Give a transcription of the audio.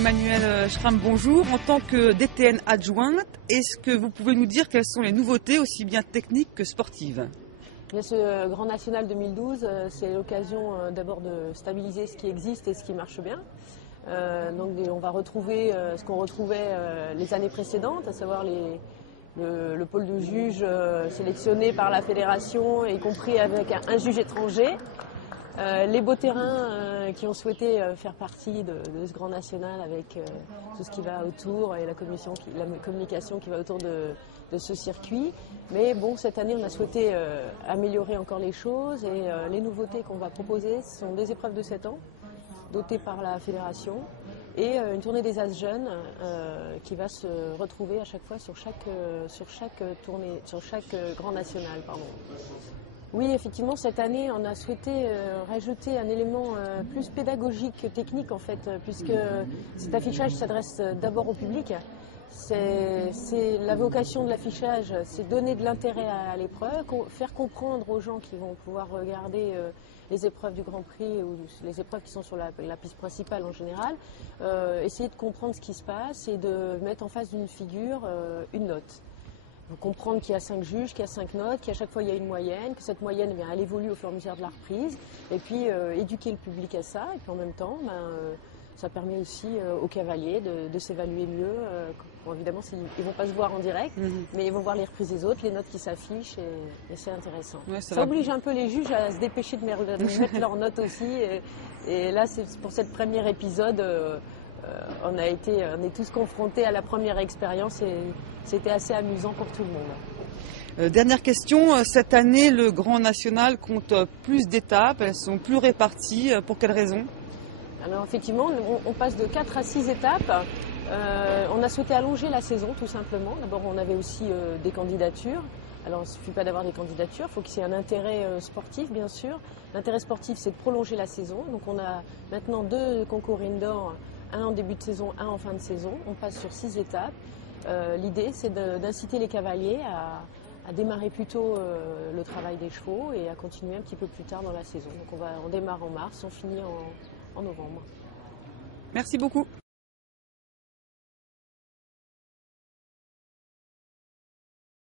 Emmanuelle Schramm, bonjour. En tant que DTN adjointe, est-ce que vous pouvez nous dire quelles sont les nouveautés aussi bien techniques que sportives? Bien, ce Grand National 2012, c'est l'occasion d'abord de stabiliser ce qui existe et ce qui marche bien. Donc on va retrouver ce qu'on retrouvait les années précédentes, à savoir le pôle de juges sélectionné par la fédération, y compris avec un juge étranger. Les beaux terrains qui ont souhaité faire partie de ce Grand National avec tout ce qui va autour et la communication qui va autour de ce circuit. Mais bon, cette année, on a souhaité améliorer encore les choses et les nouveautés qu'on va proposer sont des épreuves de 7 ans dotées par la fédération et une tournée des As jeunes qui va se retrouver à chaque fois sur chaque Grand National. Pardon. Oui, effectivement, cette année, on a souhaité rajouter un élément plus pédagogique que technique, en fait, puisque cet affichage s'adresse d'abord au public. C'est la vocation de l'affichage, c'est donner de l'intérêt à l'épreuve, faire comprendre aux gens qui vont pouvoir regarder les épreuves du Grand Prix ou les épreuves qui sont sur la piste principale en général, essayer de comprendre ce qui se passe et de mettre en face d'une figure une note. Comprendre qu'il y a 5 juges, qu'il y a 5 notes, qu'à chaque fois il y a une moyenne, que cette moyenne elle évolue au fur et à mesure de la reprise, et puis éduquer le public à ça, et puis en même temps ça permet aussi aux cavaliers de s'évaluer mieux. Bon, évidemment ils ne vont pas se voir en direct, mais ils vont voir les reprises des autres, les notes qui s'affichent, et c'est intéressant. Ouais, ça oblige un peu les juges à se dépêcher de mettre leurs notes aussi, et là c'est pour cette premier épisode. On est tous confrontés à la première expérience et c'était assez amusant pour tout le monde. Dernière question, cette année le Grand National compte plus d'étapes, elles sont plus réparties, pour quelles raisons? Alors effectivement, on passe de 4 à 6 étapes. On a souhaité allonger la saison tout simplement. D'abord on avait aussi des candidatures. Alors il ne suffit pas d'avoir des candidatures, il faut qu'il y ait un intérêt sportif bien sûr. L'intérêt sportif c'est de prolonger la saison. Donc on a maintenant 2 concours indoor, un en début de saison, un en fin de saison. On passe sur 6 étapes. L'idée, c'est d'inciter les cavaliers à démarrer plus tôt le travail des chevaux et à continuer un petit peu plus tard dans la saison. Donc on démarre en mars, on finit en novembre. Merci beaucoup.